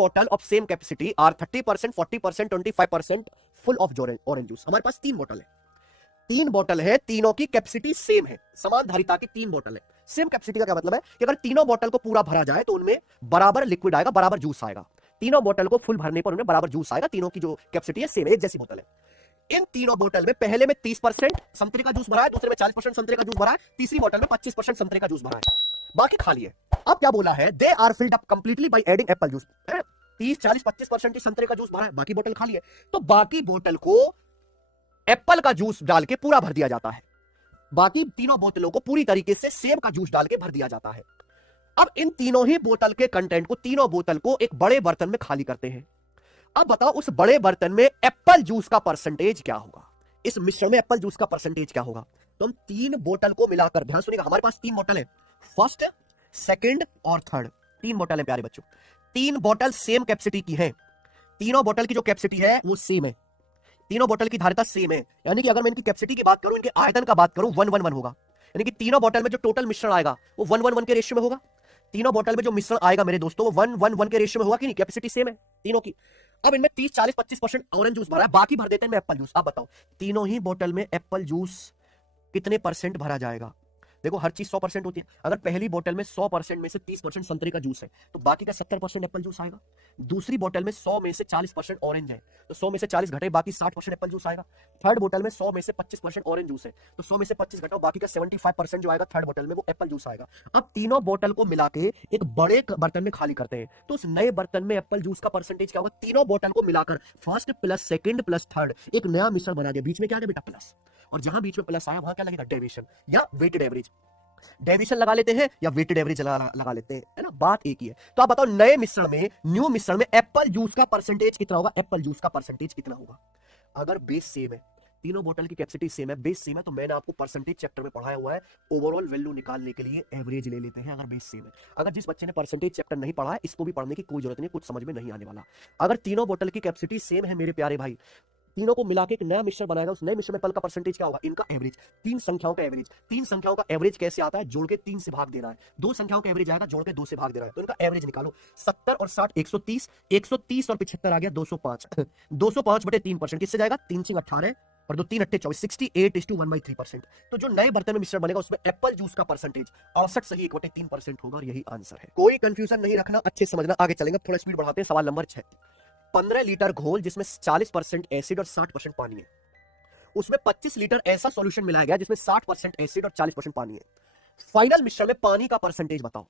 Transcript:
Bottle of same capacity are 30%, 40%, 25% full of orange juice. हमारे पास 3 bottle है, 3 bottle है, तीनों की कैपेसिटी सेम है, समान धारिता की 3 बॉटल है। सेम कैपेसिटी का क्या मतलब है कि अगर तीनों बॉटल को पूरा भरा जाए तो उनमें बराबर लिक्विड आएगा, बराबर जूस आएगा। तीनों बॉटल को फुल भरने पर उनमें बराबर जूस आएगा। तीनों की जो कैपेसिटी है सेम है, एक जैसी बोतल है। इन तीनों बोतल में पहले में 30% संतरे का जूस भरा है, दूसरे में 40% संतरे का जूस भरा है, तीसरी बोतल में 25% संतरे का जूस भरा है, बाकी खाली है। अब क्या बोला है, they are filled up completely by adding apple juice. 30, 40, 25% संतरे का जूस भरा है, बाकी बोतल खाली है। तो बाकी बोतल को एप्पल का जूस डाल के पूरा भर दिया जाता है। बाकी तीनों बोतलों को पूरी तरीके से सेब का जूस डाल के भर दिया जाता है। अब इन तीनों ही बोतल के कंटेंट को, तीनों बोतल को एक बड़े बर्तन में खाली करते हैं। अब बताओ उस बड़े बर्तन में एप्पल जूस का परसेंटेज क्या होगा, इस मिश्रण में एप्पल जूस का परसेंटेज क्या होगा। तो हम 3 बोतल को मिलाकर, ध्यान सुनिएगा, हमारे पास 3 बोतल है, फर्स्ट, सेकंड और थर्ड, 3 बोतल है प्यारे बच्चों। 3 बोतल सेम कैपेसिटी की है, तीनों बोतल की जो कैपेसिटी है वो सेम है, तीनों बोतल की धारिता सेम है। यानी कि अगर मैं इनकी कैपेसिटी की बात करूं, इनके आयतन का बात करूं, 111 होगा। यानी कि तीनों बोतल में जो टोटल मिश्रण आएगा वो 111 के रेशियो में होगा। तीनों बोतल में जो मिश्रण आएगा मेरे दोस्तों वो 111 के रेशियो में होगा कि नहीं, कैपेसिटी सेम है तीनों की। अब इनमें 30, 40, 25% ऑरेंज जूस भरा है, बाकी भर देते हैं एप्पल जूस। अब बताओ तीनों ही बोतल में एप्पल जूस कितने परसेंट भरा जाएगा। देखो हर चीज 100% होती है। अगर पहली बोतल में 100% में से 30% संतरे का जूस है तो बाकी का 70% एप्पल जूस आएगा। दूसरी बोतल में 100 में से 40% ऑरेंज है तो 100 में से 40 घटे बाकी 60% एप्पल जूस आएगा। थर्ड बोतल में 100 में से 25% ऑरेंज जूस है तो 100 में से 25 घटाओ, बाकी का 75% जो आएगा थर्ड बोतल में वो एप्पल जूस आएगा। अब तीनों बोतल को मिला के एक बड़े बर्तन में खाली करते हैं तो उस नए बर्तन में एप्पल जूस का परसेंटेज क्या होगा। तीनों बोतल को मिलाकर first plus second plus third एक नया मिश्रण बना दिया, बीच में क्या आ गया बेटा, प्लस। और जहां बीच में प्लस आया वहां क्या लगेगा, डेविएशन या वेटेड एवरेज। डेविएशन लगा लेते हैं या वेटेड एवरेज लगा लेते हैं, है ना, बात एक ही है। तो आप बताओ नए मिश्रण में, न्यू मिश्रण में एप्पल जूस का परसेंटेज कितना होगा, एप्पल जूस का परसेंटेज कितना होगा। अगर बेस सेम है, तीनों बोतल की कैपेसिटी सेम है, बेस सेम है, तो मैंने आपको परसेंटेज चैप्टर में पढ़ाया हुआ है, ओवरऑल वैल्यू निकालने के लिए एवरेज ले लेते हैं अगर बेस सेम है। अगर जिस बच्चे ने परसेंटेज चैप्टर नहीं पढ़ा है इसको भी पढ़ने की कोई जरूरत नहीं, कुछ समझ में नहीं आने वाला। अगर तीनों बोतल की कैपेसिटी सेम है मेरे प्यारे भाई, तीनों को मिला के एक नया मिश्रण बनाएगा, उस नए मिश्रण में पल का परसेंटेज क्या होगा, इनका एवरेज, 3 संख्याओं का एवरेज। 3 संख्याओं का एवरेज कैसे आता है, जोड़ के 3 से भाग देना है। 2 संख्याओं का एवरेज आएगा, जोड़ के 2 से भाग देना है। तो इनका एवरेज निकालो, 70 और 60 130, 130 और 75 आ गया 205। 205 बटे 3% किससे जाएगा, 3 से 18 और 2 3 28 68:1/3%। तो जो नए बर्तन में मिश्रण बनेगा उसमें एप्पल जूस का परसेंटेज 68 सही 1/3% होगा और यही आंसर है। कोई कंफ्यूजन नहीं रखना, अच्छे समझना। आगे चलेंगे, थोड़ा स्पीड बढ़ाते हैं। सवाल नंबर 6, 15 लीटर घोल जिसमें 40% एसिड और 60% पानी है, उसमें 25 लीटर ऐसा सॉल्यूशन मिलाया गया जिसमें 60% एसिड और 40% पानी है। फाइनल मिश्रण में पानी का परसेंटेज बताओ।